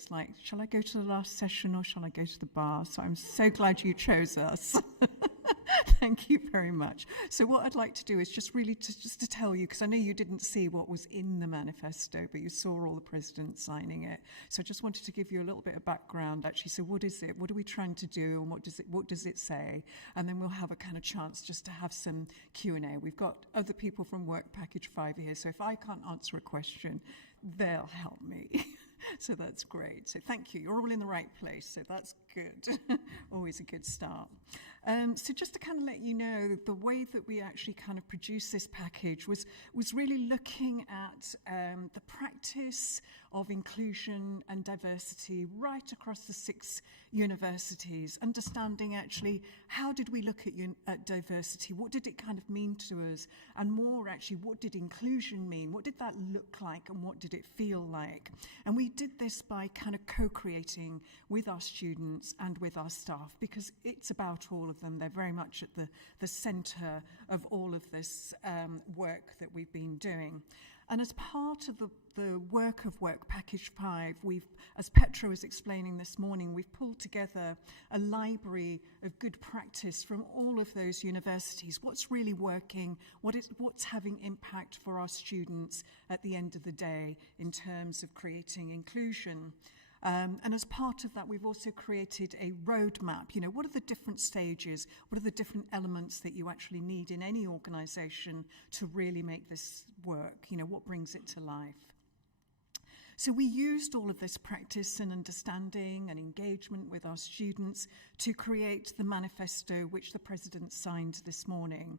it's like, shall I go to the last session or shall I go to the bar? So I'm so glad you chose us. Thank you very much. So what I'd like to do is just really to tell you, because I know you didn't see what was in the manifesto, but you saw all the presidents signing it. So I just wanted to give you a little bit of background, actually. So what is it? What are we trying to do? And what does it say? And then we'll have a kind of chance just to have some Q&A. We've got other people from Work Package 5 here, so if I can't answer a question, they'll help me. So that's great. So thank you. You're all in the right place, so that's good. Always a good start. So just to kind of let you know, the way that we actually kind of produced this package was really looking at the practice of inclusion and diversity right across the 6 universities, understanding actually how did we look at diversity, what did it kind of mean to us, and more actually what did inclusion mean, what did that look like, and what did it feel like. And we did this by kind of co-creating with our students and with our staff, because it's about all of them. They're very much at the centre of all of this work that we've been doing. And as part of the work of Work Package 5, as Petra was explaining this morning, we've pulled together a library of good practice from all of those universities. What's really working, what's having impact for our students at the end of the day in terms of creating inclusion. And as part of that, we've also created a roadmap. You know, what are the different stages? What are the different elements that you actually need in any organisation to really make this work? You know, what brings it to life? So we used all of this practice and understanding and engagement with our students to create the manifesto, which the President signed this morning.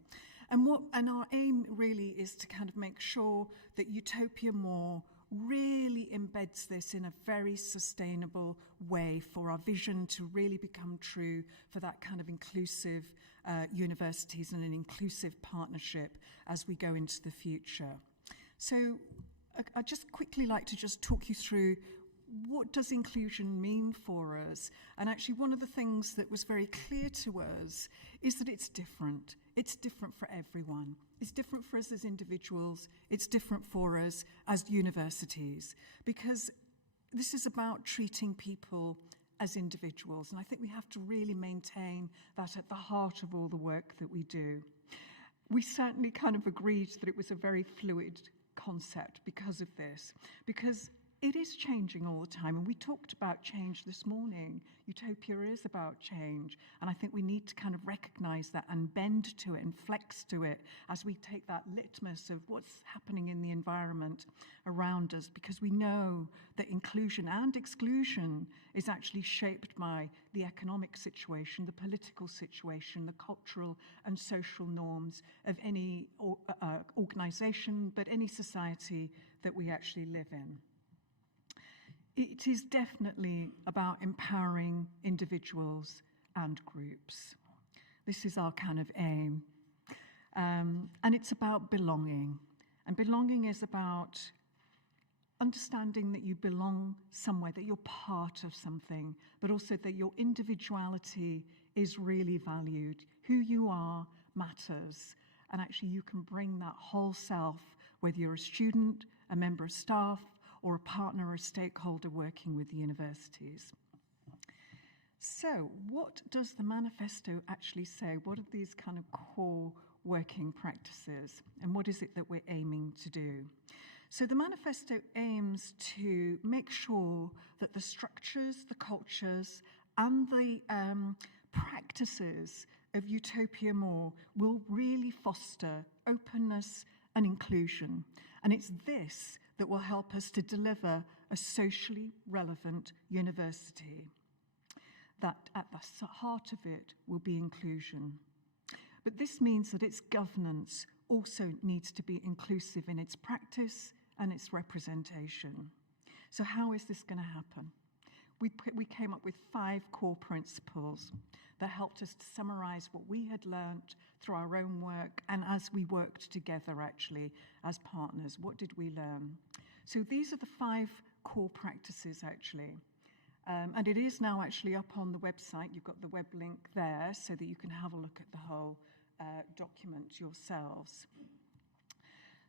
And our aim really is to kind of make sure that Utopia More really embeds this in a very sustainable way for our vision to really become true for that kind of inclusive universities and an inclusive partnership as we go into the future. So I'd just quickly like to just talk you through what does inclusion mean for us? And actually one of the things that was very clear to us is that it's different. It's different for everyone. It's different for us as individuals. It's different for us as universities, because this is about treating people as individuals. And I think we have to really maintain that at the heart of all the work that we do. We certainly kind of agreed that it was a very fluid concept because of this, because it is changing all the time. And we talked about change this morning. Utopia is about change. And I think we need to kind of recognise that and bend to it and flex to it as we take that litmus of what's happening in the environment around us, because we know that inclusion and exclusion is actually shaped by the economic situation, the political situation, the cultural and social norms of any organisation, but any society that we actually live in. It is definitely about empowering individuals and groups. This is our kind of aim. And it's about belonging. And belonging is about understanding that you belong somewhere, that you're part of something, but also that your individuality is really valued. Who you are matters. And actually you can bring that whole self, whether you're a student, a member of staff, or a partner or a stakeholder working with the universities. So what does the manifesto actually say? What are these kind of core working practices? And what is it that we're aiming to do? So the manifesto aims to make sure that the structures, the cultures, and the practices of Utopia More will really foster openness and inclusion. And it's this that will help us to deliver a socially relevant university. That at the heart of it will be inclusion. But this means that its governance also needs to be inclusive in its practice and its representation. So how is this going to happen? We came up with 5 core principles that helped us to summarize what we had learnt through our own work, and as we worked together actually as partners, what did we learn? So these are the 5 core practices actually. And it is now actually up on the website. You've got the web link there so that you can have a look at the whole document yourselves.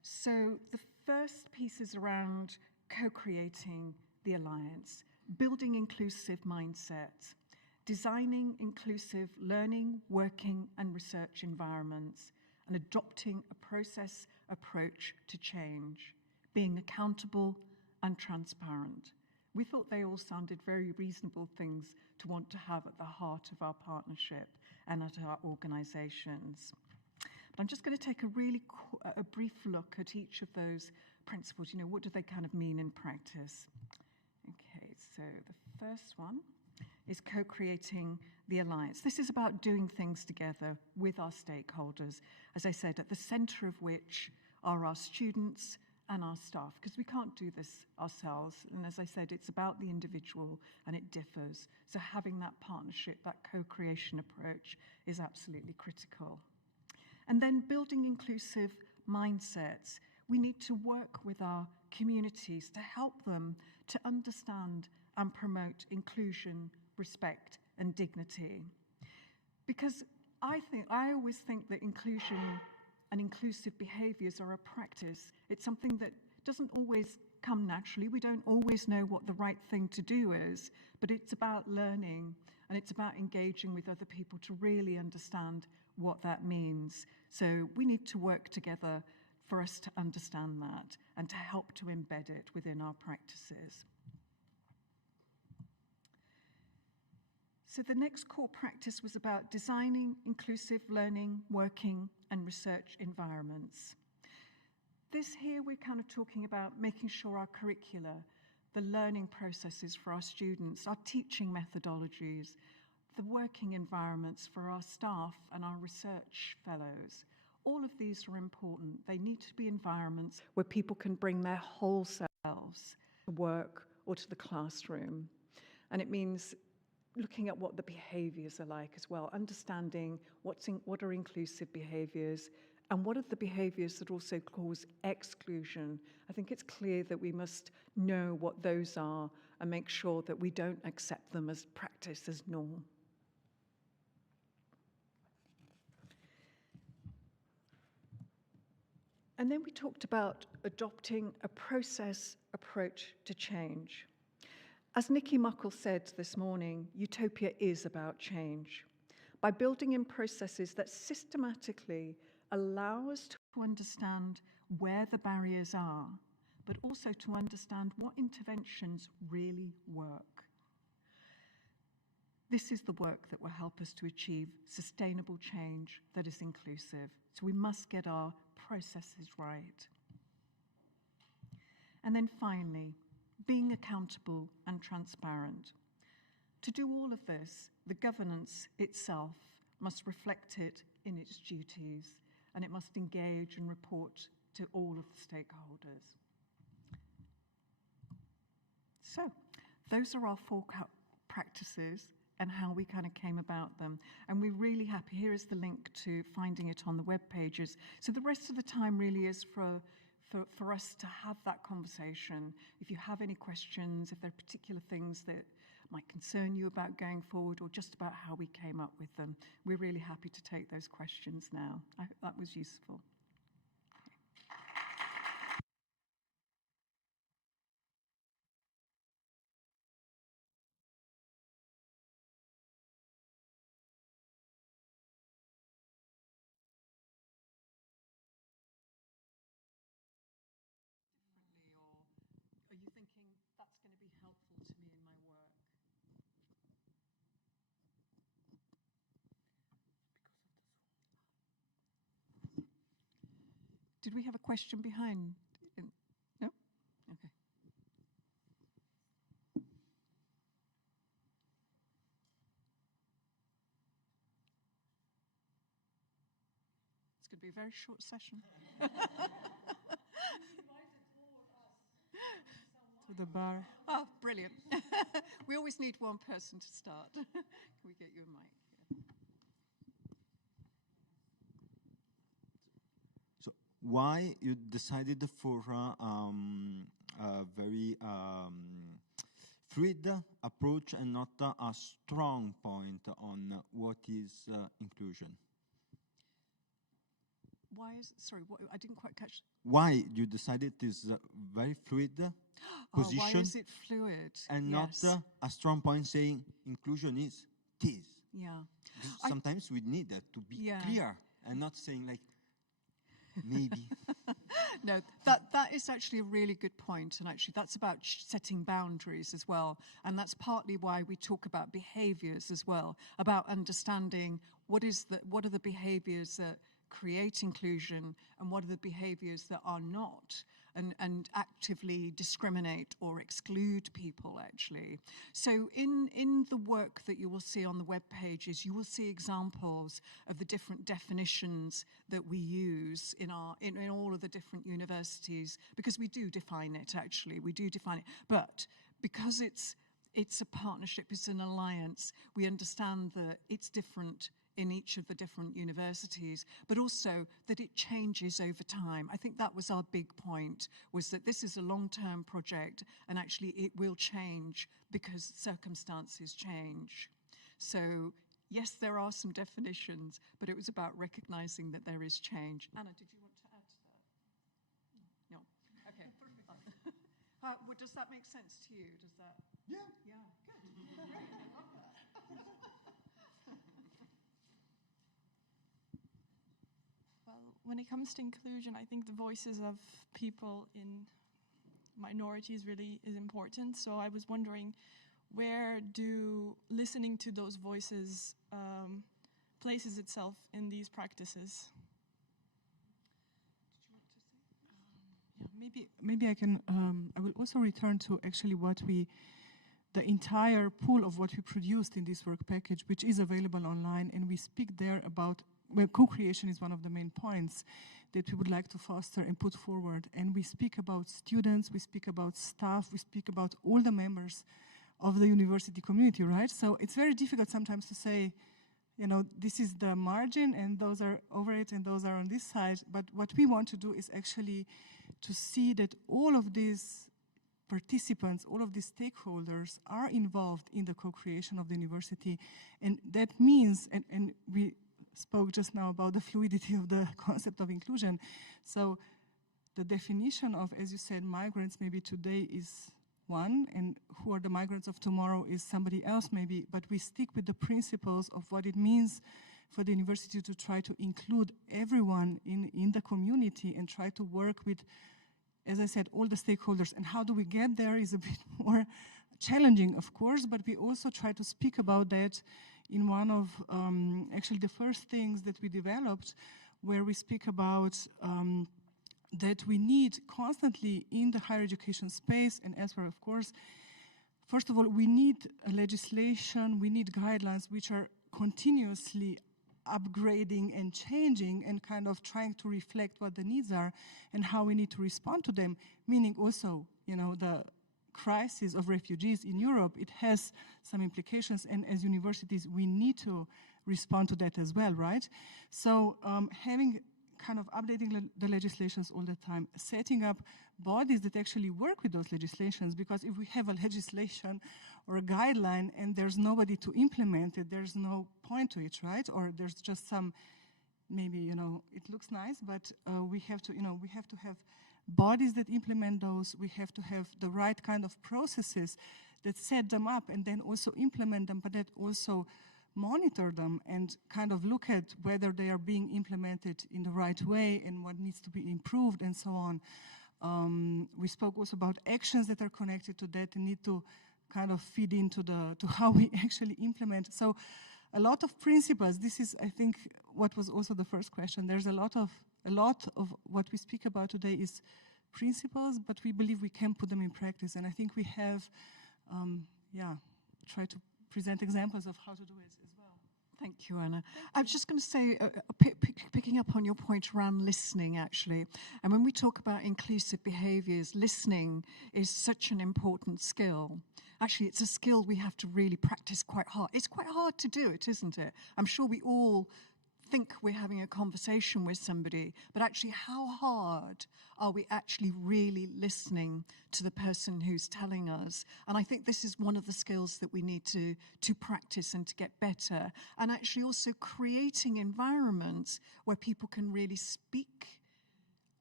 So the first piece is around co-creating the Alliance. building inclusive mindset, designing inclusive learning, working and research environments, and adopting a process approach to change, being accountable and transparent. We thought they all sounded very reasonable things to want to have at the heart of our partnership and at our organisations. But I'm just going to take a brief look at each of those principles. You know, what do they kind of mean in practice? Okay, so the first one is co-creating the alliance. This is about doing things together with our stakeholders, as I said, at the centre of which are our students and our staff, because we can't do this ourselves. And as I said, it's about the individual and it differs. So having that partnership, that co-creation approach is absolutely critical. And then building inclusive mindsets. We need to work with our communities to help them to understand and promote inclusion, respect, and dignity. Because I always think that inclusion and inclusive behaviours are a practice. It's something that doesn't always come naturally. We don't always know what the right thing to do is, but it's about learning and it's about engaging with other people to really understand what that means. So we need to work together for us to understand that and to help to embed it within our practices. So the next core practice was about designing inclusive learning, working and research environments. This here we're kind of talking about making sure our curricula, the learning processes for our students, our teaching methodologies, the working environments for our staff and our research fellows. All of these are important. They need to be environments where people can bring their whole selves to work or to the classroom. And it means looking at what the behaviours are like as well, understanding what are inclusive behaviours and what are the behaviours that also cause exclusion. I think it's clear that we must know what those are and make sure that we don't accept them as practice, as norm. And then we talked about adopting a process approach to change. As Nikki Muckle said this morning, Utopia is about change. By building in processes that systematically allow us to understand where the barriers are, but also to understand what interventions really work. This is the work that will help us to achieve sustainable change that is inclusive. So we must get our processes right. And then finally, being accountable and transparent. To do all of this, the governance itself must reflect it in its duties, and it must engage and report to all of the stakeholders. So, those are our four practices and how we kind of came about them. And we're really happy. Here is the link to finding it on the web pages. So the rest of the time really is for us to have that conversation. If you have any questions, if there are particular things that might concern you about going forward or just about how we came up with them, we're really happy to take those questions now. I hope that was useful. Are you thinking that's going to be helpful to me in my work? Did we have a question behind? No? Okay. It's going to be a very short session. To the bar. Oh, brilliant. We always need one person to start. Can we get you a mic? So why you decided for a very fluid approach and not a strong point on what is inclusion? Why is, sorry, what, I didn't quite catch. Why you decided it is very fluid position. Why is it fluid? And yes. not a strong point saying inclusion is this. Yeah. Sometimes we need that to be clear and not saying like, maybe. No, that is actually a really good point, and actually that's about setting boundaries as well, and that's partly why we talk about behaviours as well, about understanding what are the behaviours that create inclusion and what are the behaviours that are not, and actively discriminate or exclude people actually. So in the work that you will see on the web pages, you will see examples of the different definitions that we use in all of the different universities, because we do define it actually, but because it's a partnership, it's an alliance, we understand that it's different in each of the different universities, but also that it changes over time. I think that was our big point, was that this is a long-term project and actually it will change because circumstances change. So yes, there are some definitions, but it was about recognizing that there is change. Anna, did you want to add to that? No? Okay. Does that make sense to you? Does that? Yeah. Yeah, good. Great, I love that. When it comes to inclusion, I think the voices of people in minorities really is important. So I was wondering, where do listening to those voices places itself in these practices? Did you want to say? Maybe I can. I will also return to actually the entire pool of what we produced in this work package, which is available online, and we speak there about. Well, co-creation is one of the main points that we would like to foster and put forward. And we speak about students, we speak about staff, we speak about all the members of the university community, right? So it's very difficult sometimes to say, you know, this is the margin and those are over it and those are on this side. But what we want to do is actually to see that all of these participants, all of these stakeholders are involved in the co-creation of the university. And that means, and we spoke just now about the fluidity of the concept of inclusion. So the definition of, as you said, migrants maybe today is one, and who are the migrants of tomorrow is somebody else maybe, but we stick with the principles of what it means for the university to try to include everyone in the community and try to work with, as I said, all the stakeholders. And how do we get there is a bit more challenging, of course, but we also try to speak about that in one of actually the first things that we developed, where we speak about that we need constantly in the higher education space and elsewhere, of course. First of all, we need legislation, we need guidelines which are continuously upgrading and changing and kind of trying to reflect what the needs are and how we need to respond to them, meaning also, you know, the crisis of refugees in Europe, it has some implications, and as universities we need to respond to that as well, right? So having kind of updating the legislations all the time, setting up bodies that actually work with those legislations, because if we have a legislation or a guideline and there's nobody to implement it, there's no point to it, right? Or there's just some, maybe, you know, it looks nice, but we have to, you know, we have to have bodies that implement those. We have to have the right kind of processes that set them up and then also implement them, but that also monitor them and kind of look at whether they are being implemented in the right way and what needs to be improved and so on. We spoke also about actions that are connected to that and need to kind of feed into to how we actually implement. So a lot of principles. This is, I think, what was also the first question. There's a lot of what we speak about today is principles, but we believe we can put them in practice. And I think we have, tried to present examples of how to do it as well. Thank you, Anna. I was just going to say, picking up on your point around listening, actually, and when we talk about inclusive behaviours, listening is such an important skill. Actually, it's a skill we have to really practice quite hard. It's quite hard to do it, isn't it? I'm sure we all think we're having a conversation with somebody, but actually how hard are we actually really listening to the person who's telling us? And I think this is one of the skills that we need to practice and to get better. And actually also creating environments where people can really speak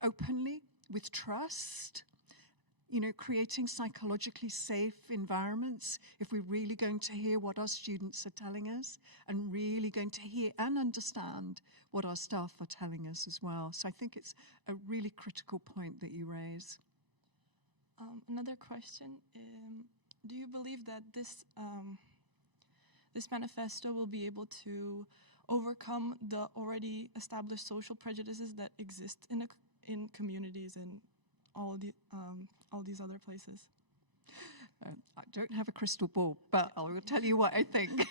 openly with trust. creating psychologically safe environments, if we're really going to hear what our students are telling us and really going to hear and understand what our staff are telling us as well. So I think it's a really critical point that you raise. Another question, do you believe that this manifesto will be able to overcome the already established social prejudices that exist in communities and all these other places? I don't have a crystal ball, but I will tell you what I think.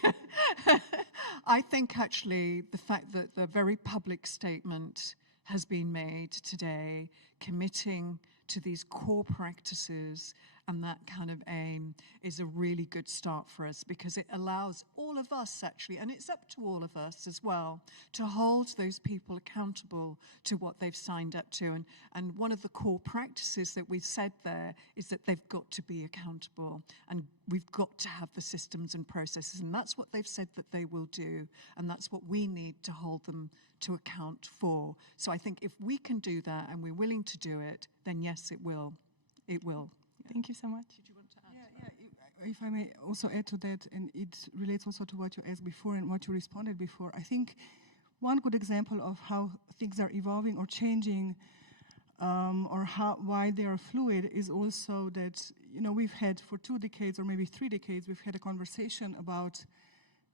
I think actually the fact that the very public statement has been made today, committing to these core practices and that kind of aim, is a really good start for us, because it allows all of us actually, and it's up to all of us as well, to hold those people accountable to what they've signed up to. And one of the core practices that we've said there is that they've got to be accountable, and we've got to have the systems and processes, and that's what they've said that they will do, and that's what we need to hold them to account for. So I think if we can do that and we're willing to do it, then yes, it will. It will. Thank you so much. Did you want to add? Yeah, if I may also add to that, and it relates also to what you asked before and what you responded before, I think one good example of how things are evolving or changing, or why they are fluid, is also that, we've had for 2 decades or maybe 3 decades, we've had a conversation about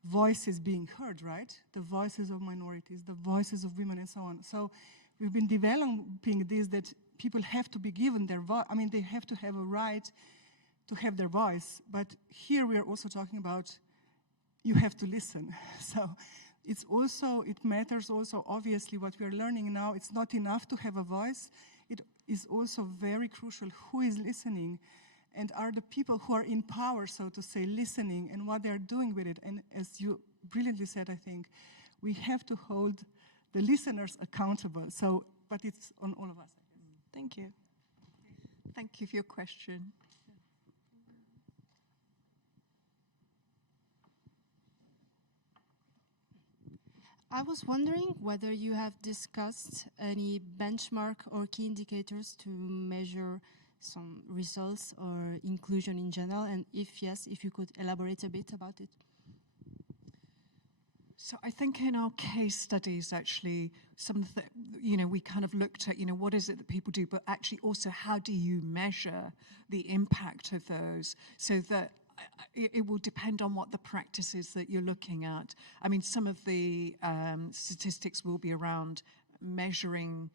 voices being heard, right? The voices of minorities, the voices of women, and so on. So we've been developing this, that people have to be given their voice. I mean, they have to have a right to have their voice. But here we are also talking about you have to listen. So it matters also, obviously, what we are learning now. It's not enough to have a voice. It is also very crucial who is listening, and are the people who are in power, so to say, listening, and what they're doing with it. And as you brilliantly said, I think, we have to hold the listeners accountable. So, but it's on all of us. Thank you. Thank you for your question. I was wondering whether you have discussed any benchmark or key indicators to measure some results or inclusion in general, and if yes, if you could elaborate a bit about it. So I think in our case studies, actually, some of the, we kind of looked at, what is it that people do, but actually also how do you measure the impact of those, so that it will depend on what the practice is that you're looking at. I mean, some of the statistics will be around measuring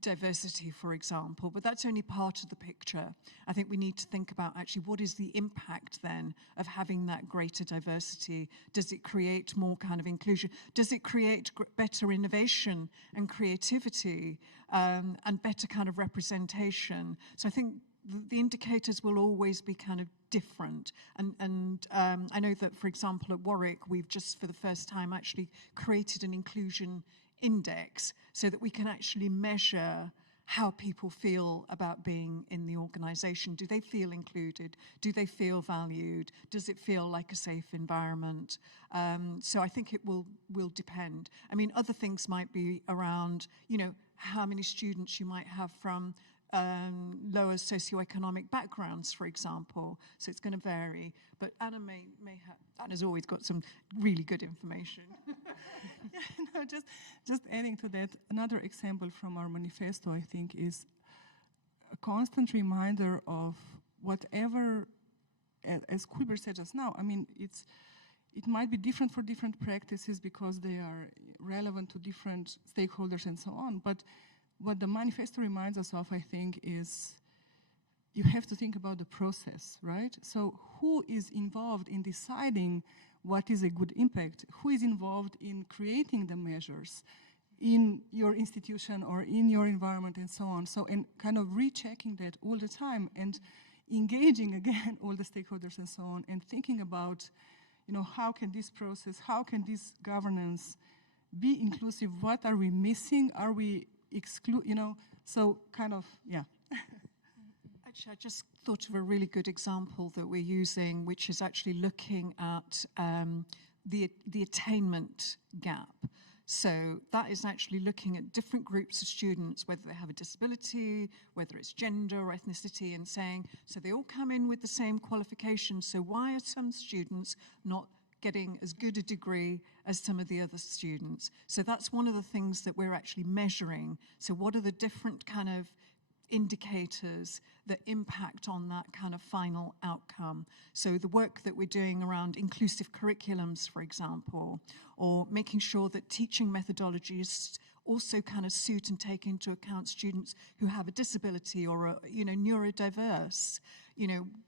diversity, for example, but that's only part of the picture. I think we need to think about actually what is the impact then of having that greater diversity. Does it create more kind of inclusion? Does it create better innovation and creativity and better kind of representation? So I think the indicators will always be kind of different. And I know that, for example, at Warwick, we've just for the first time actually created an inclusion index so that we can actually measure how people feel about being in the organisation. Do they feel included? Do they feel valued? Does it feel like a safe environment? So I think it will depend. I mean, other things might be around, how many students you might have from lower socioeconomic backgrounds, for example. So it's going to vary. But Anna may have, Anna's always got some really good information. Just adding to that, another example from our manifesto, I think, is a constant reminder of whatever, as Kulber said just now, I mean, it might be different for different practices because they are relevant to different stakeholders and so on, but what the manifesto reminds us of, I think, is you have to think about the process, right? So who is involved in deciding what is a good impact? Who is involved in creating the measures in your institution or in your environment and so on? So, and kind of rechecking that all the time and engaging again all the stakeholders and so on, and thinking about, how can this process, how can this governance be inclusive? What are we missing? Are we so kind of, yeah. Actually, I just thought of a really good example that we're using, which is actually looking at the attainment gap. So that is actually looking at different groups of students, whether they have a disability, whether it's gender or ethnicity, and saying, so they all come in with the same qualifications, so why are some students not getting as good a degree as some of the other students? So that's one of the things that we're actually measuring. So what are the different kind of indicators that impact on that kind of final outcome? So the work that we're doing around inclusive curriculums, for example, or making sure that teaching methodologies also kind of suit and take into account students who have a disability or are, neurodiverse.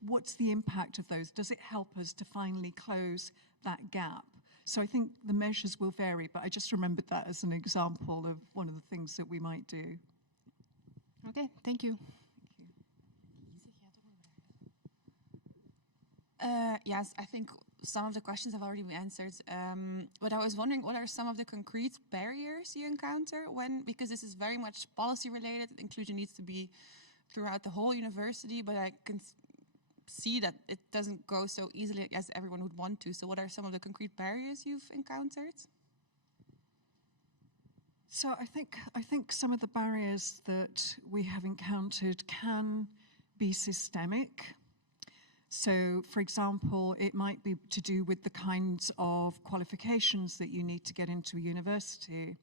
What's the impact of those? Does it help us to finally close that gap? So I think the measures will vary, but I just remembered that as an example of one of the things that we might do. Okay, thank you. Yes, I think some of the questions have already been answered. But I was wondering, what are some of the concrete barriers you encounter because this is very much policy related, inclusion needs to be throughout the whole university, but I can see that it doesn't go so easily as everyone would want to. So what are some of the concrete barriers you've encountered? So I think some of the barriers that we have encountered can be systemic. So, for example, it might be to do with the kinds of qualifications that you need to get into a university.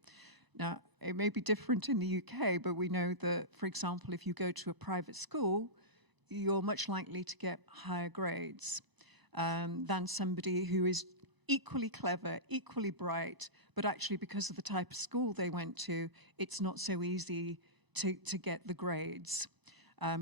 Now, it may be different in the UK, but we know that, for example, if you go to a private school, you're much likely to get higher grades than somebody who is equally clever, equally bright, but actually because of the type of school they went to, it's not so easy to get the grades.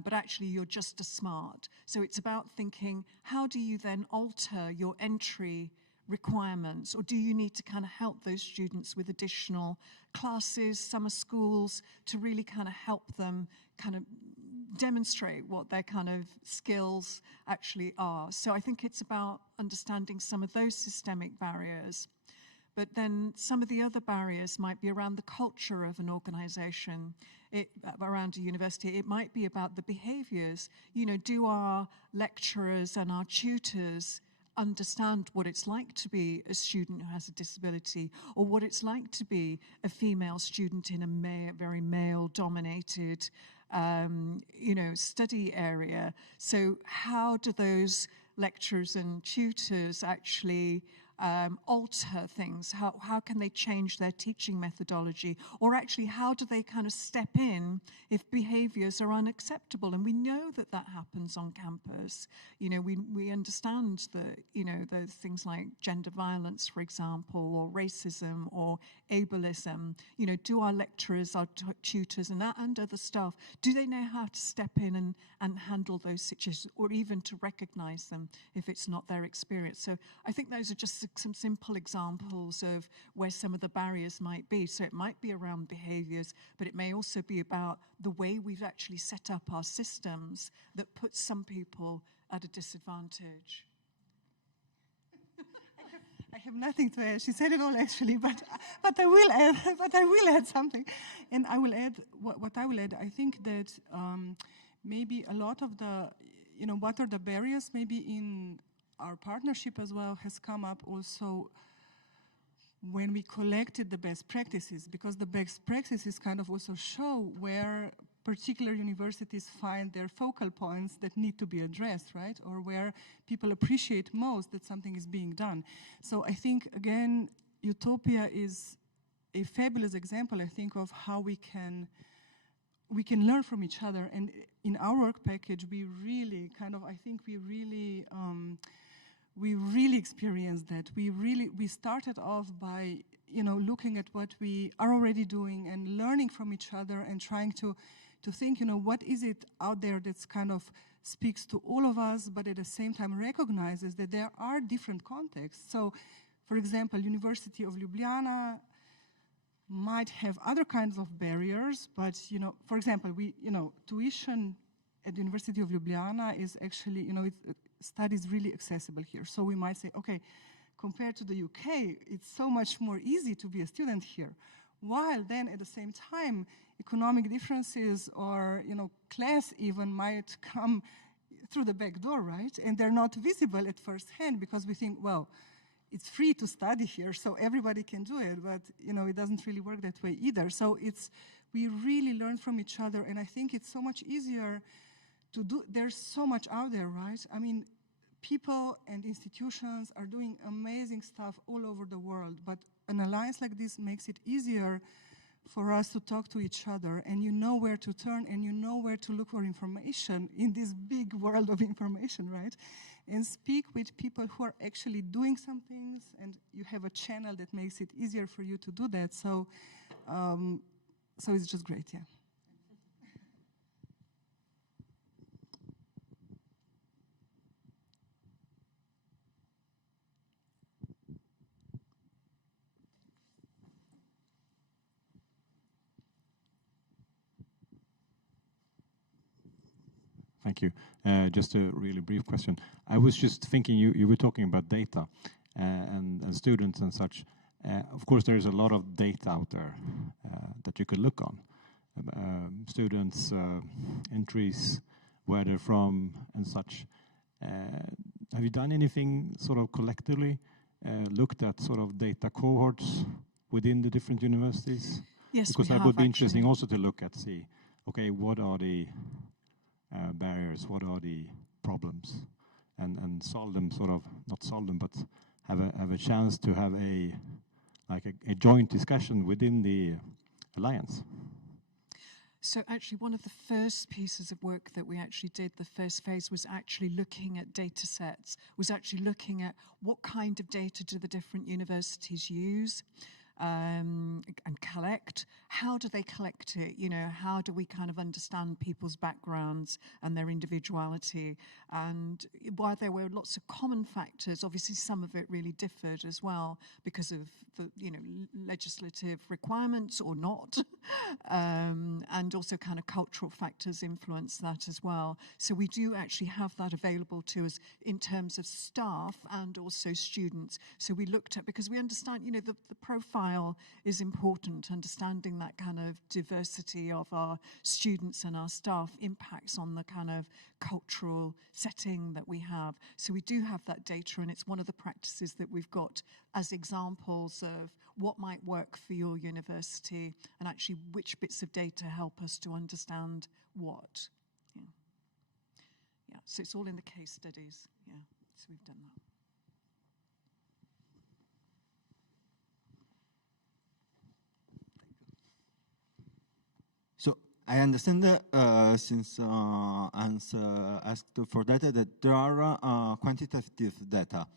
But actually you're just as smart. So it's about thinking, how do you then alter your entry requirements, or do you need to kind of help those students with additional classes, summer schools, to really kind of help them kind of demonstrate what their kind of skills actually are. So I think it's about understanding some of those systemic barriers. But then some of the other barriers might be around the culture of an organization, around a university. It might be about the behaviors. Do our lecturers and our tutors understand what it's like to be a student who has a disability, or what it's like to be a female student in a very male-dominated study area? So how do those lecturers and tutors actually alter things? How can they change their teaching methodology? Or actually, how do they kind of step in if behaviors are unacceptable? And we know that that happens on campus. We understand that, there's things like gender violence, for example, or racism or ableism. Do our lecturers, our tutors and other staff, do they know how to step in and handle those situations, or even to recognize them if it's not their experience? So I think those are just some simple examples of where some of the barriers might be. So it might be around behaviors, but it may also be about the way we've actually set up our systems that put some people at a disadvantage. I have nothing to add. She said it all actually, but I will add. But I will add something, and I will add what I will add. I think that maybe a lot of the, what are the barriers? Maybe in our partnership as well has come up also when we collected the best practices, because the best practices kind of also show where particular universities find their focal points that need to be addressed, right? Or where people appreciate most that something is being done. So I think, again, Utopia is a fabulous example, I think, of how we can learn from each other. And in our work package, we really experienced that. We started off by, looking at what we are already doing and learning from each other and trying to think, what is it out there that's kind of speaks to all of us, but at the same time recognizes that there are different contexts. So, for example, University of Ljubljana might have other kinds of barriers, but, for example, tuition at the University of Ljubljana is actually, studies really accessible here. So we might say, okay, compared to the UK, it's so much more easy to be a student here. While then at the same time, economic differences or, class even might come through the back door, right? And they're not visible at first hand because we think, well, it's free to study here, so everybody can do it, but it doesn't really work that way either. So we really learn from each other, and I think it's so much easier to do. There's so much out there, right? I mean, people and institutions are doing amazing stuff all over the world, but an alliance like this makes it easier for us to talk to each other, and you know where to turn, and you know where to look for information in this big world of information, right? And speak with people who are actually doing some things, and you have a channel that makes it easier for you to do that. So, so it's just great, yeah. Thank you. Just a really brief question. I was just thinking, you were talking about data and students and such. Of course, there's a lot of data out there that you could look on. Students, entries, where they're from and such. Have you done anything sort of collectively, looked at sort of data cohorts within the different universities? Yes, because that would be interesting also to look at, see, okay, what are the barriers, what are the problems, and solve them, sort of, not solve them, but have a chance to have a joint discussion within the alliance. So actually one of the first pieces of work that we actually did, the first phase, was actually looking at data sets, was actually looking at what kind of data do the different universities use and collect. How do they collect it? How do we kind of understand people's backgrounds and their individuality? And while there were lots of common factors, obviously some of it really differed as well because of the, legislative requirements or not. And also kind of cultural factors influence that as well. So we do actually have that available to us in terms of staff and also students. So we looked at, because we understand, the profile is important, understanding that kind of diversity of our students and our staff impacts on the kind of cultural setting that we have. So we do have that data, and it's one of the practices that we've got as examples of what might work for your university and actually which bits of data help us to understand what. Yeah, so it's all in the case studies. Yeah, so we've done that. So I understand, since Hans asked for data, that there are quantitative data,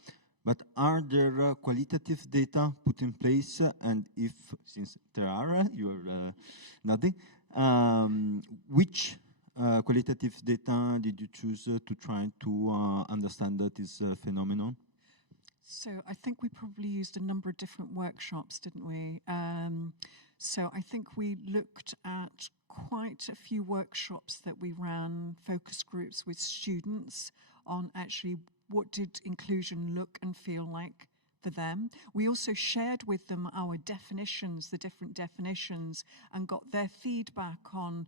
but are there qualitative data put in place? And if, since there are, you're nodding, which qualitative data did you choose to try to understand this phenomenon? So I think we probably used a number of different workshops, didn't we? So I think we looked at quite a few workshops that we ran, focus groups with students on actually what did inclusion look and feel like for them. We also shared with them our definitions, the different definitions, and got their feedback on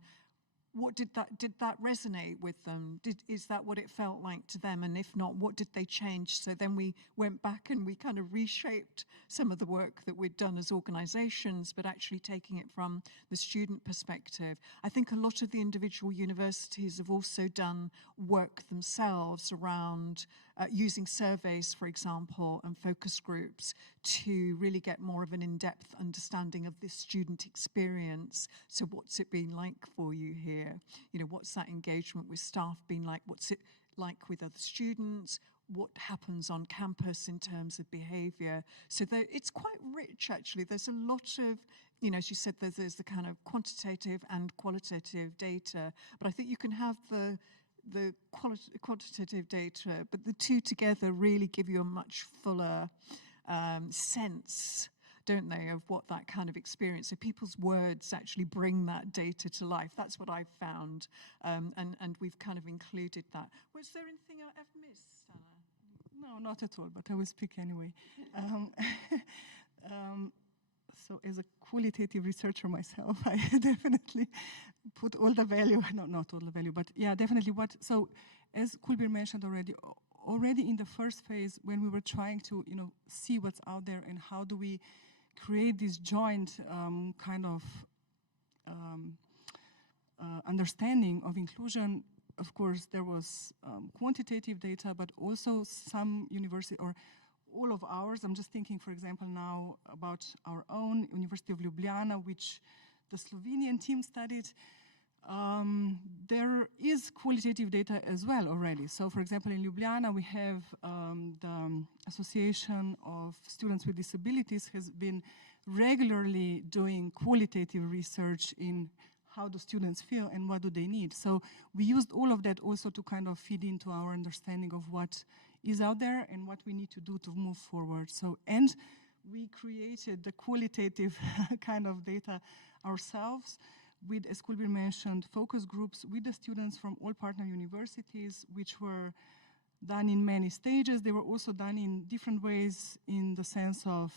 what did that resonate with them? Is that what it felt like to them? And if not, what did they change? So then we went back and we kind of reshaped some of the work that we'd done as organizations, but actually taking it from the student perspective. I think a lot of the individual universities have also done work themselves around using surveys, for example, and focus groups to really get more of an in-depth understanding of this student experience. So what's it been like for you here? What's that engagement with staff been like? What's it like with other students? What happens on campus in terms of behaviour? So it's quite rich, actually. There's a lot of, as you said, there's the kind of quantitative and qualitative data, but I think you can have the quantitative data, but the two together really give you a much fuller sense, don't they, of what that kind of experience. So people's words actually bring that data to life. That's what I've found, and we've kind of included that. Was there anything I've missed, Anna? No, not at all, but I will speak anyway. So as a qualitative researcher myself, I definitely put all the value, not all the value, but yeah, definitely so as Kulbir mentioned already, already in the first phase, when we were trying to, see what's out there and how do we create this joint kind of understanding of inclusion, of course, there was quantitative data, but also some university or all of ours. I'm just thinking, for example, now about our own University of Ljubljana, which the Slovenian team studied. There is qualitative data as well already. So, for example, in Ljubljana, we have the Association of Students with Disabilities has been regularly doing qualitative research in how do students feel and what do they need. So we used all of that also to kind of feed into our understanding of what is out there and what we need to do to move forward. So, and we created the qualitative kind of data ourselves with, as Kulbir mentioned, focus groups with the students from all partner universities, which were done in many stages. They were also done in different ways in the sense of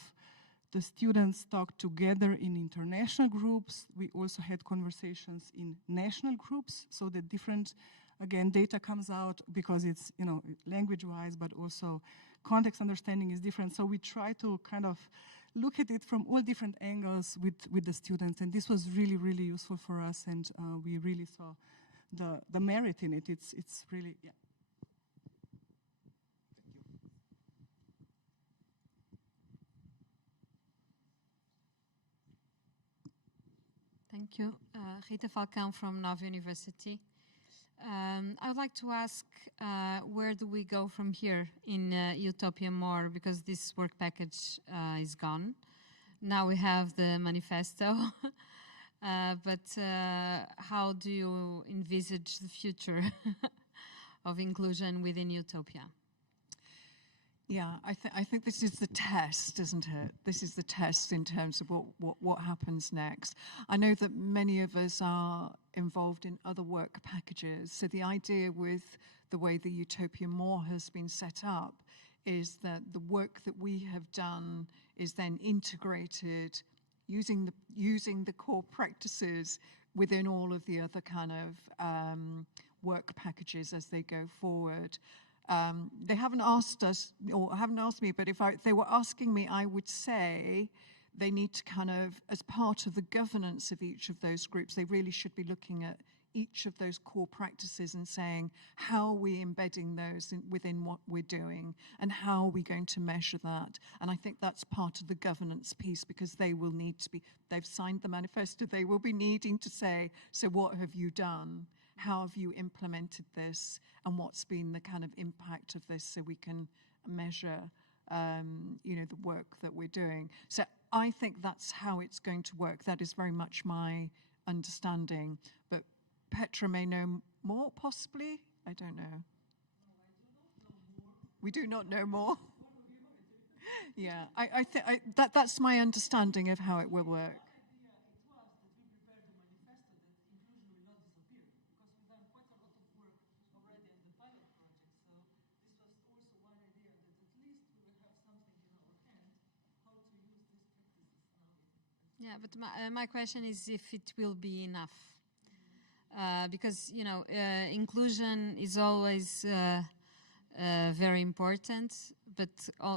the students talked together in international groups. We also had conversations in national groups, so that different, again, data comes out because it's, language-wise, but also context understanding is different. So we try to kind of look at it from all different angles with the students, and this was really, really useful for us, and we really saw the merit in it. It's really, yeah. Thank you. Rita Falcão from Nova University. I would like to ask, where do we go from here in Utopia More? Because this work package is gone. Now we have the manifesto. But how do you envisage the future of inclusion within Utopia? Yeah, I think this is the test, isn't it? This is the test in terms of what happens next. I know that many of us are involved in other work packages. So the idea with the way the Utopia More has been set up is that the work that we have done is then integrated using the core practices within all of the other kind of work packages as they go forward. They haven't asked us, or haven't asked me, but if they were asking me, I would say they need to kind of, as part of the governance of each of those groups, they really should be looking at each of those core practices and saying, how are we embedding those within what we're doing, and how are we going to measure that? And I think that's part of the governance piece, because they will need to be, they've signed the manifesto, they will be needing to say, so what have you done? How have you implemented this, and what's been the kind of impact of this, so we can measure, the work that we're doing. So I think that's how it's going to work. That is very much my understanding. But Petra may know more, possibly. I don't know. We do not know more. Yeah, that's my understanding of how it will work. Yeah, but my question is if it will be enough. Because, inclusion is always very important, but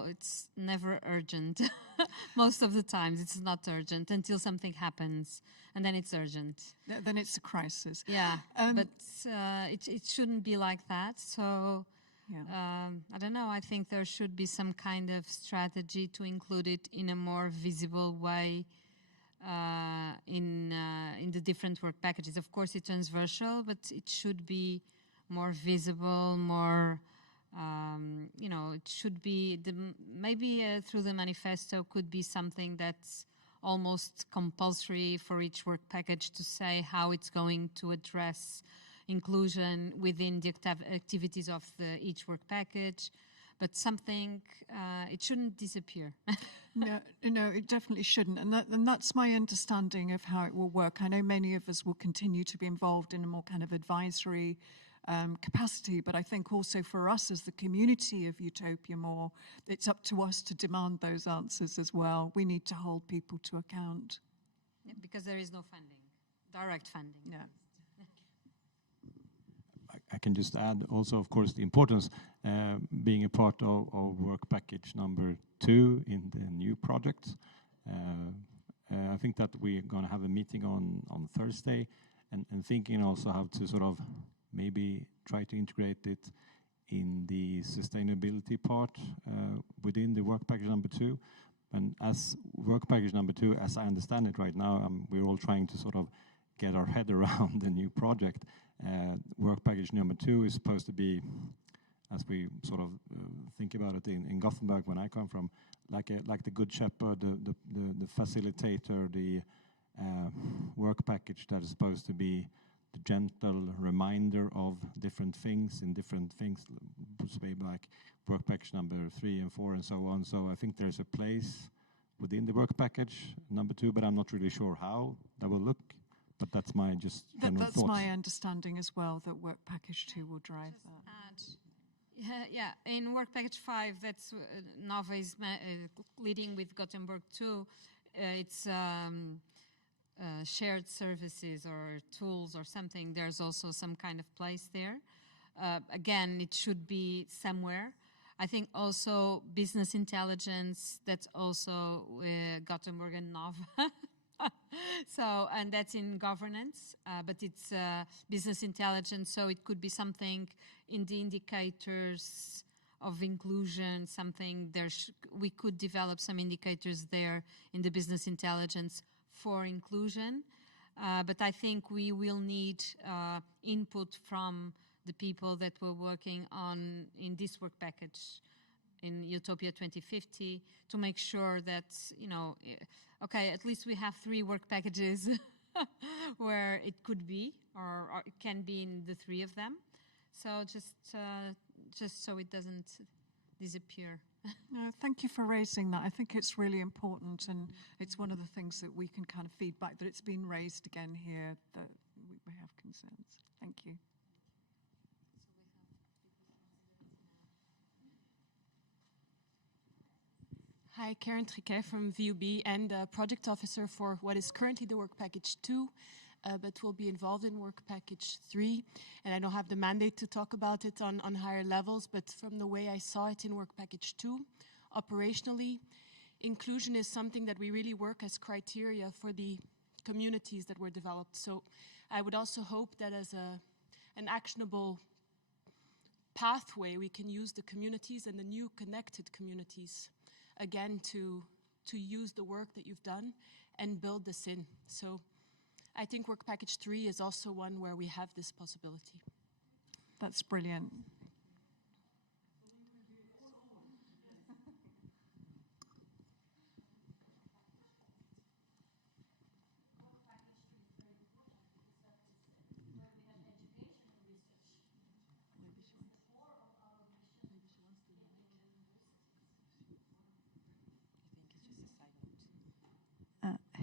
it's never urgent. Most of the times it's not urgent until something happens, and then it's urgent. Then it's a crisis. Yeah, but it shouldn't be like that. So, yeah. I don't know, I think there should be some kind of strategy to include it in a more visible way in the different work packages. Of course, it's transversal, but it should be more visible, more, it should be, maybe through the manifesto could be something that's almost compulsory for each work package to say how it's going to address inclusion within the activities of each work package. But something, it shouldn't disappear. No, it definitely shouldn't. And that's my understanding of how it will work. I know many of us will continue to be involved in a more kind of advisory capacity, but I think also for us as the community of Utopia More, it's up to us to demand those answers as well. We need to hold people to account. Yeah, because there is no funding, direct funding. Yeah. I can just add also, of course, the importance being a part of work package number 2 in the new project. I think that we're going to have a meeting on Thursday, and thinking also how to sort of maybe try to integrate it in the sustainability part within the work package number 2. And as work package number 2, as I understand it right now, we're all trying to sort of get our head around the new project. Work package number 2 is supposed to be, as we sort of think about it in Gothenburg, when I come from, like the good shepherd, the facilitator, the work package that is supposed to be the gentle reminder of different things in different things, maybe like work package number 3 and 4 and so on. So I think there's a place within the work package number 2, but I'm not really sure how that will look. But that's my just general That's thoughts. my understanding as well, that work package 2 will drive that. Yeah, in work package 5, that's Nova is leading with Gothenburg 2. It's shared services or tools or something. There's also some kind of place there. Again, it should be somewhere. I think also business intelligence, that's also Gothenburg and Nova. So, and that's in governance, but it's business intelligence, so it could be something in the indicators of inclusion, something we could develop some indicators there in the business intelligence for inclusion. But I think we will need input from the people that were working on in this work package in Utopia 2050 to make sure that, you know, okay, at least we have 3 work packages where it could be, or it can be in the 3 of them. So just so it doesn't disappear. Thank you for raising that. I think it's really important, and it's one of the things that we can kind of feedback, that it's been raised again here, that we have concerns. Thank you. Hi, Karen Triquet from VUB, and project officer for what is currently the work package 2, but will be involved in work package 3. And I don't have the mandate to talk about it on higher levels, but from the way I saw it in work package 2, operationally, inclusion is something that we really work as criteria for the communities that were developed. So I would also hope that as an actionable pathway, we can use the communities and the new connected communities again to use the work that you've done and build this in. So I think work package 3 is also one where we have this possibility. That's brilliant.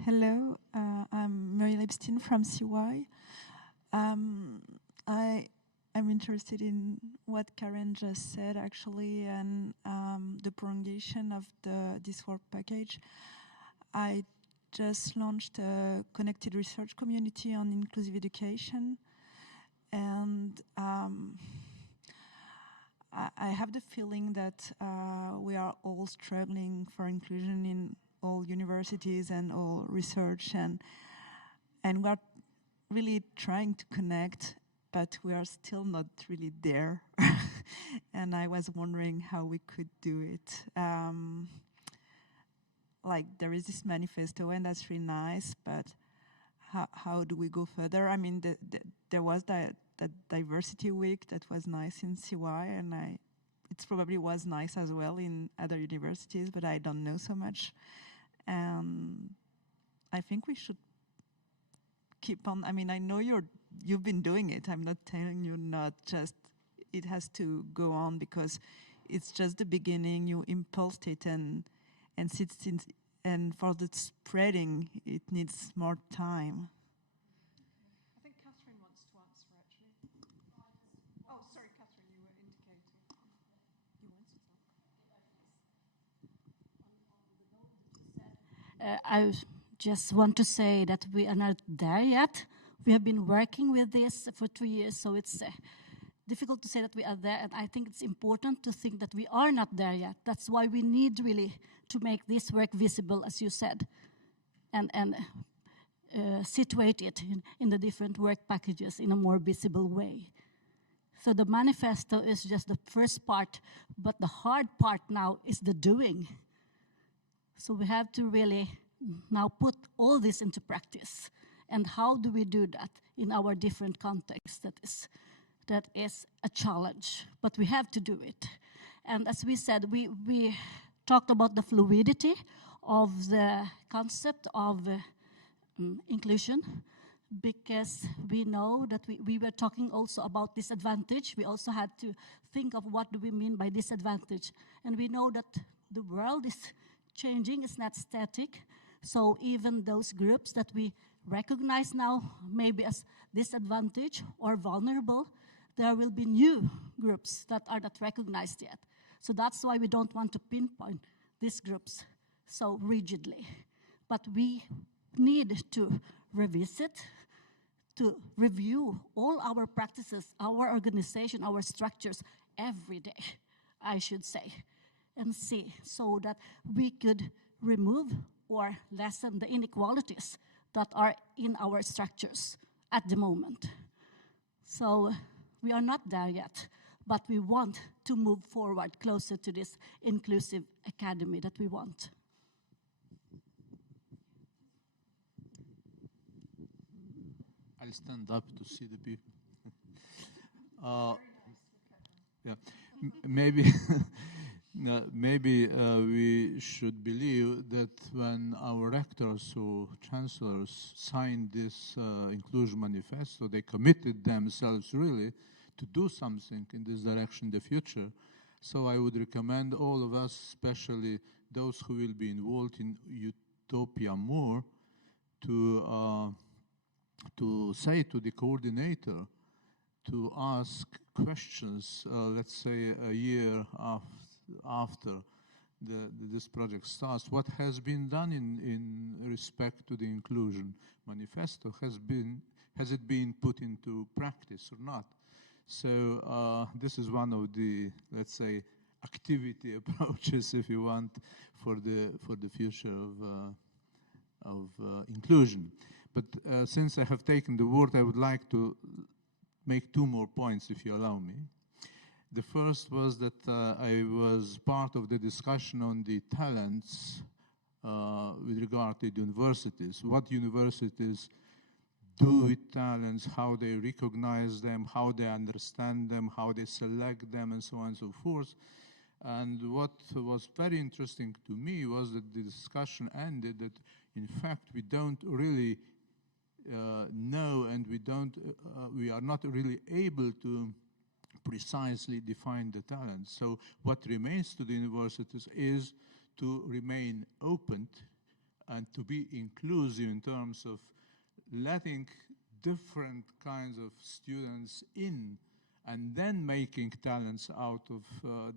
Hello, I'm Mary Lepstein from CY. I'm interested in what Karen just said, actually, and the prolongation of this work package. I just launched a connected research community on inclusive education, and I have the feeling that we are all struggling for inclusion in all universities and all research, and we are really trying to connect, but we are still not really there. And I was wondering how we could do it. Like, there is this manifesto, and that's really nice, but how do we go further? I mean, there was that diversity week that was nice in CY, and it probably was nice as well in other universities, but I don't know so much. And I think we should keep on. I mean, I know you've been doing it. I'm not telling you not. Just it has to go on, because it's just the beginning. You impulsed it, and for the spreading, it needs more time. I think Catherine wants to answer, actually. Oh, sorry, Catherine, you were indicating. You want to talk? I just want to say that we are not there yet. We have been working with this for 2 years, so it's difficult to say that we are there, and I think it's important to think that we are not there yet. That's why we need really to make this work visible, as you said, and situate it in the different work packages in a more visible way. So the manifesto is just the first part, but the hard part now is the doing. So we have to really now put all this into practice. And how do we do that in our different contexts? That is a challenge, but we have to do it. And as we said, we talked about the fluidity of the concept of inclusion, because we know that we were talking also about disadvantage. We also had to think of what do we mean by disadvantage. And we know that the world is changing, it's not static. So even those groups that we recognize now maybe as disadvantaged or vulnerable, there will be new groups that are not recognized yet. So that's why we don't want to pinpoint these groups so rigidly. But we need to revisit, to review all our practices, our organization, our structures every day, I should say, and see so that we could remove or lessen the inequalities that are in our structures at the moment. So we are not there yet, but we want to move forward closer to this inclusive academy that we want. I'll stand up to see the people. Yeah, maybe maybe we should believe that when our rectors or chancellors signed this inclusion manifesto, they committed themselves really to do something in this direction in the future. So I would recommend all of us, especially those who will be involved in EUTOPIA MORE, to say to the coordinator to ask questions, let's say a year after this project starts. What has been done in respect to the inclusion manifesto? Has it been put into practice or not? So this is one of the, let's say, activity approaches, if you want, for the future of inclusion. But since I have taken the word, I would like to make two more points, if you allow me. The first was that I was part of the discussion on the talents with regard to the universities. What universities do with talents, how they recognize them, how they understand them, how they select them, and so on and so forth. And what was very interesting to me was that the discussion ended that, in fact, we don't really know, and we are not really able to precisely define the talents. So what remains to the universities is to remain open and to be inclusive in terms of letting different kinds of students in and then making talents out of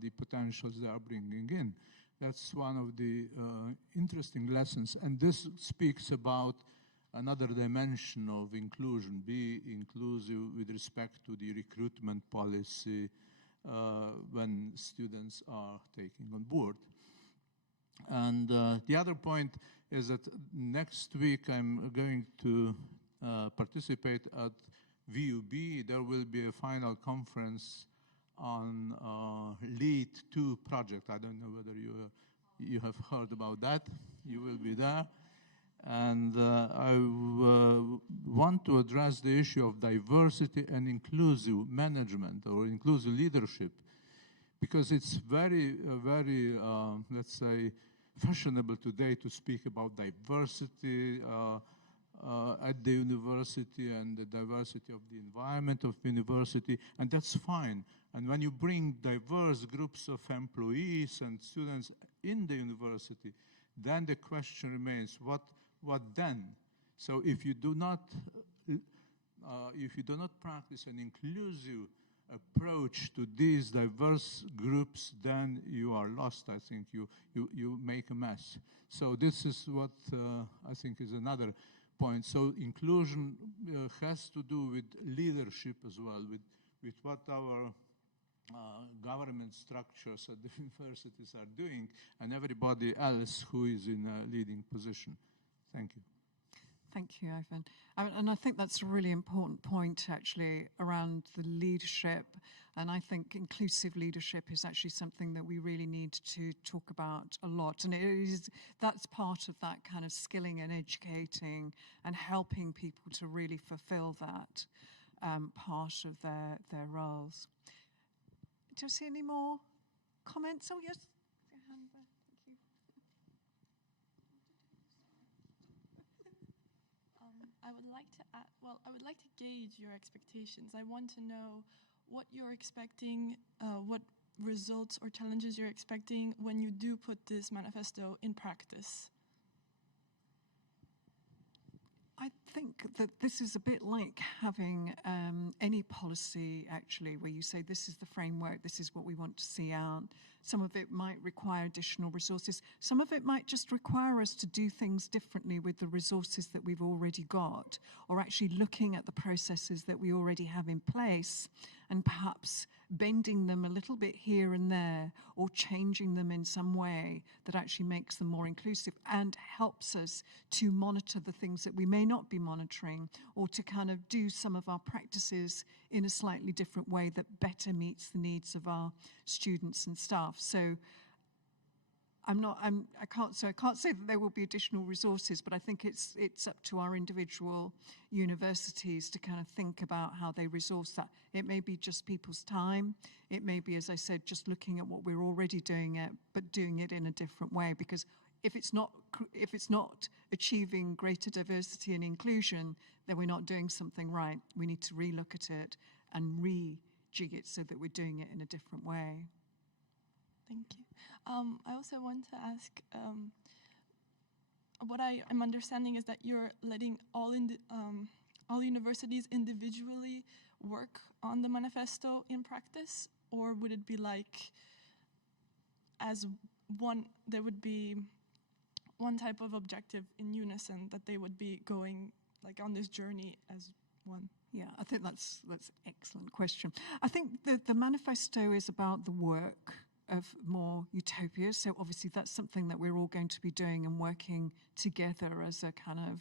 the potentials they are bringing in. That's one of the interesting lessons. And this speaks about another dimension of inclusion, be inclusive with respect to the recruitment policy when students are taken on board. And the other point is that next week I'm going to participate at VUB. There will be a final conference on LEAD 2 project. I don't know whether you have heard about that. You will be there. And I want to address the issue of diversity and inclusive management or inclusive leadership, because it's very, let's say, fashionable today to speak about diversity at the university and the diversity of the environment of the university, and that's fine. And when you bring diverse groups of employees and students in the university, then the question remains, what then? So if you do not practice an inclusive approach to these diverse groups, then you are lost. I think you make a mess. So this is what I think is another point. So inclusion has to do with leadership as well, with with what our government structures at the universities are doing, and everybody else who is in a leading position. Thank you. Thank you, Ivan. And I think that's a really important point, actually, around the leadership. And I think inclusive leadership is actually something that we really need to talk about a lot. And that's part of that kind of skilling and educating and helping people to really fulfill that part of their roles. Do you see any more comments? Oh, yes. Thank you. I would like to I would like to gauge your expectations. I want to know what you're expecting, what results or challenges you're expecting when you do put this manifesto in practice. I think that this is a bit like having any policy, actually, where you say this is the framework, this is what we want to see out. Some of it might require additional resources. Some of it might just require us to do things differently with the resources that we've already got, or actually looking at the processes that we already have in place and perhaps bending them a little bit here and there, or changing them in some way that actually makes them more inclusive and helps us to monitor the things that we may not be monitoring, or to kind of do some of our practices in a slightly different way that better meets the needs of our students and staff. So I can't say that there will be additional resources, but I think it's up to our individual universities to kind of think about how they resource that. It may be just people's time. It may be, as I said, just looking at what we're already doing it, but doing it in a different way. Because if it's not achieving greater diversity and inclusion, then we're not doing something right. We need to relook at it and rejig it so that we're doing it in a different way. Thank you. I also want to ask, what I am understanding is that you're letting all universities individually work on the manifesto in practice, or would it be like as one, there would be one type of objective in unison that they would be going like on this journey as one? Yeah, I think that's an excellent question. I think the manifesto is about the work of more utopias. So obviously that's something that we're all going to be doing and working together as a kind of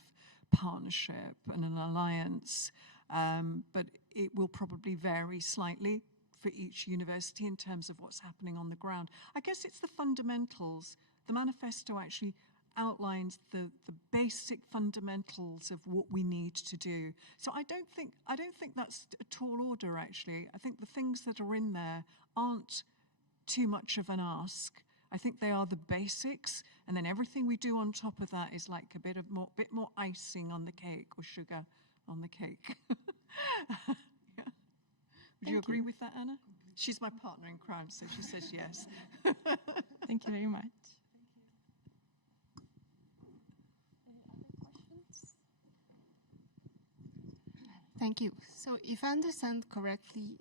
partnership and an alliance. But it will probably vary slightly for each university in terms of what's happening on the ground. I guess it's the fundamentals. The manifesto actually outlines the basic fundamentals of what we need to do. So I don't think that's a tall order, actually. I think the things that are in there aren't too much of an ask. I think they are the basics, and then everything we do on top of that is like a bit more icing on the cake, or sugar on the cake. Yeah. Would you agree with that, Anna? She's my partner in crime, so she says yes. Thank you very much. Thank you. So if I understand correctly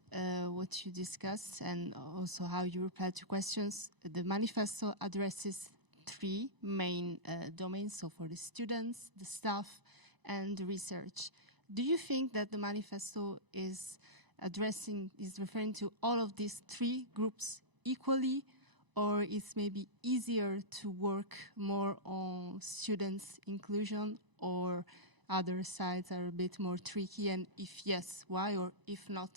what you discussed and also how you replied to questions, the manifesto addresses three main domains, so for the students, the staff, and the research. Do you think that the manifesto is referring to all of these three groups equally, or it's maybe easier to work more on students' inclusion, or other sides are a bit more tricky, and if yes, why, or if not,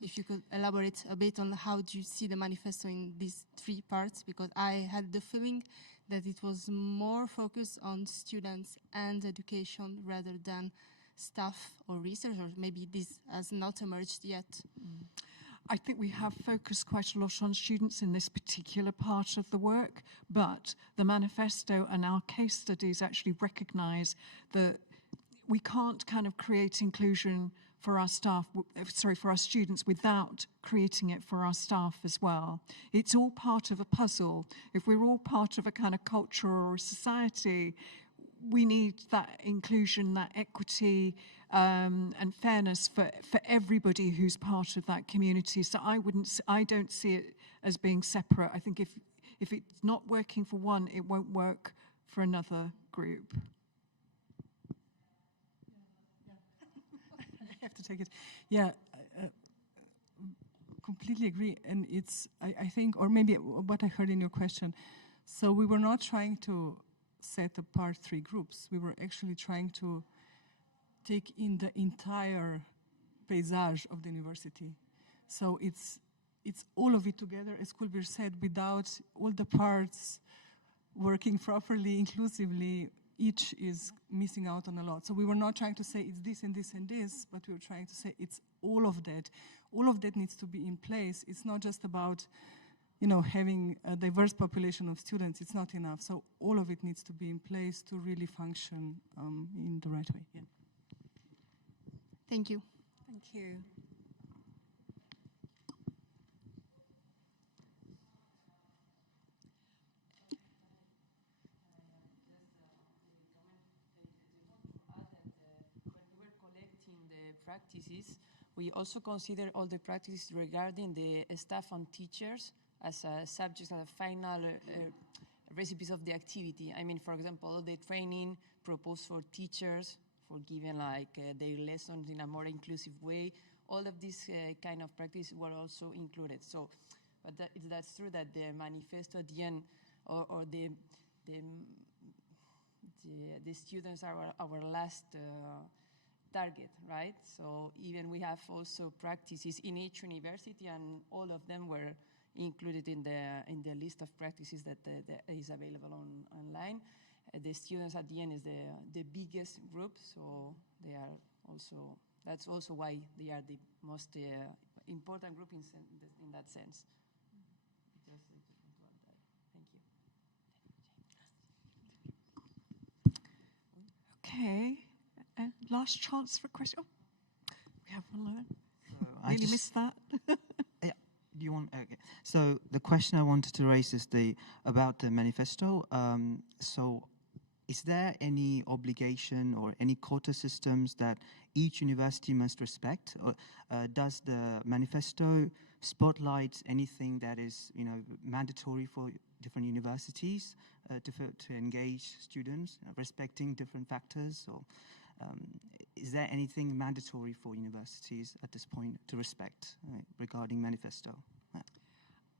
if you could elaborate a bit on how do you see the manifesto in these three parts, because I had the feeling that it was more focused on students and education rather than staff or research, or maybe this has not emerged yet. I think we have focused quite a lot on students in this particular part of the work, but the manifesto and our case studies actually recognise that we can't kind of create inclusion for our staff, for our students without creating it for our staff as well. It's all part of a puzzle. If we're all part of a kind of culture or a society, we need that inclusion, that equity, and fairness for everybody who's part of that community. So I don't see it as being separate. I think if it's not working for one, it won't work for another group. I have to take it. Yeah, completely agree. And it's, I think, or maybe what I heard in your question, so we were not trying to set apart 3 groups. We were actually trying to take in the entire paysage of the university. So it's all of it together, as Kulbir said, without all the parts working properly, inclusively, each is missing out on a lot. So we were not trying to say it's this and this and this, but we were trying to say it's all of that. All of that needs to be in place. It's not just about, you know, having a diverse population of students. It's not enough. So all of it needs to be in place to really function in the right way. Yeah. Thank you. Thank you. Practices, we also consider all the practices regarding the staff and teachers as subjects and final recipes of the activity. I mean, for example, all the training proposed for teachers for giving like their lessons in a more inclusive way. All of these kind of practices were also included. So, but that's true that the manifesto at the end, or the students are our last target, right? So even we have also practices in each university, and all of them were included in the list of practices that is available online. The students at the end is the biggest group, so they are also, that's also why they are the most important group in that sense. Thank you. Okay. Last chance for a question. Oh, we have one there. So Really missed that. Yeah. Do you want? Okay. So the question I wanted to raise is about the manifesto. So, is there any obligation or any quota systems that each university must respect? Or does the manifesto spotlight anything that is, you know, mandatory for different universities to engage students, respecting different factors? Or is there anything mandatory for universities at this point to respect regarding manifesto?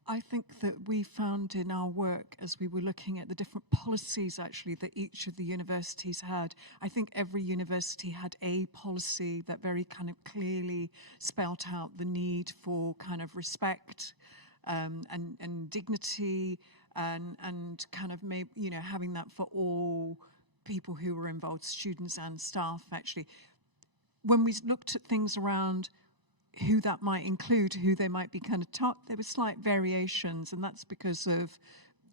I think that we found in our work, as we were looking at the different policies actually that each of the universities had, I think every university had a policy that very kind of clearly spelt out the need for kind of respect and dignity and kind of maybe, you know, having that for all people who were involved, students and staff actually. When we looked at things around who that might include, who they might be kind of taught, there were slight variations, and that's because of,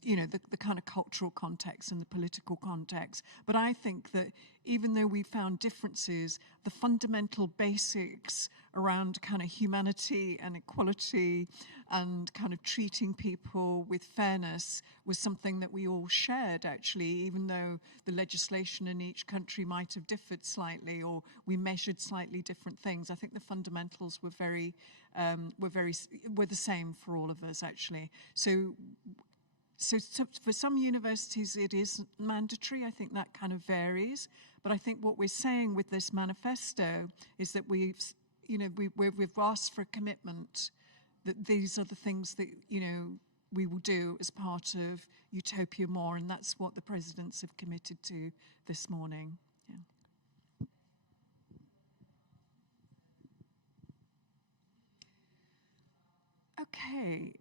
you know, the kind of cultural context and the political context. But I think that even though we found differences, the fundamental basics around kind of humanity and equality and kind of treating people with fairness was something that we all shared, actually, even though the legislation in each country might have differed slightly or we measured slightly different things. I think the fundamentals were the same for all of us, actually. So for some universities, it is mandatory. I think that kind of varies. But I think what we're saying with this manifesto is that we've asked for a commitment that these are the things that, you know, we will do as part of Utopia More, and that's what the presidents have committed to this morning. Yeah. Okay.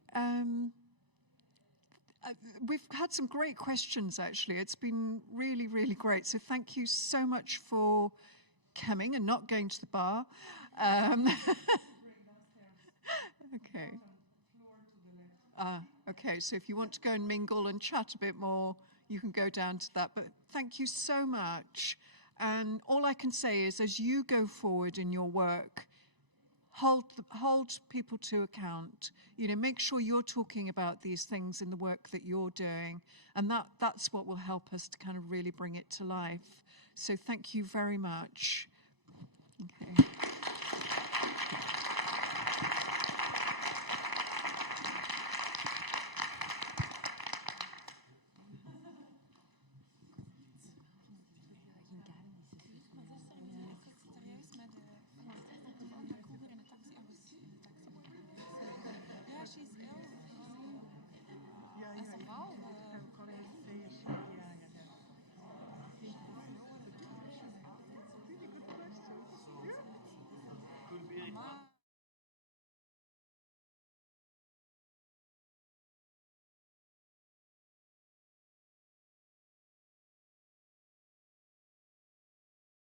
We've had some great questions, actually. It's been really, really great. So thank you so much for coming and not going to the bar. Okay. Okay, so if you want to go and mingle and chat a bit more, you can go down to that. But thank you so much. And all I can say is, as you go forward in your work, hold people to account. You know, make sure you're talking about these things in the work that you're doing, and that's what will help us to kind of really bring it to life. So thank you very much. Okay. much.